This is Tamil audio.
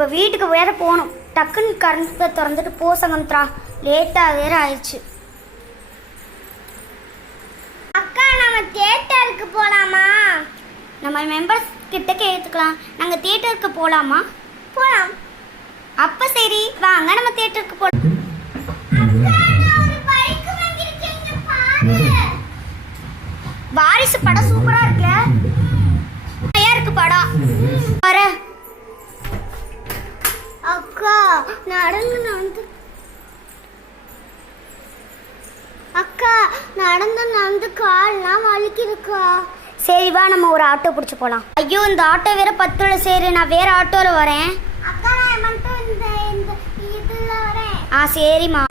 இப்போ வீட்டுக்கு வேற போகணும். டக்குன்னு கரண்ட் திறந்துட்டு போ சங்கமித்ரா, லேட்டாக வேற ஆயிடுச்சு. அக்கா நம்ம தியேட்டருக்கு போலாமா? நம்ம மெம்பர்ஸ் கிட்ட கேட்டுக்கலாம். நாங்கள் தியேட்டருக்கு போகலாமா? போலாம். அப்போ சரி வாங்க நம்ம தியேட்டருக்கு போகலாம். வாரிசு படம் சூப்பரா இருக்குல்ல? இருக்கு படம். வர அக்கா நடந்து அக்கா நடந்து கால்லாம் வலிக்குதுக்கா. சரி வா நம்ம ஒரு ஆட்டோ பிடிச்சி போகலாம். ஐயோ இந்த ஆட்டோ வேற 10 ரூபா. சரி நான் வேற ஆட்டோவில் வரேன். அக்கா நான் மட்டும் இந்த இதுல வரேன். சரிம்மா.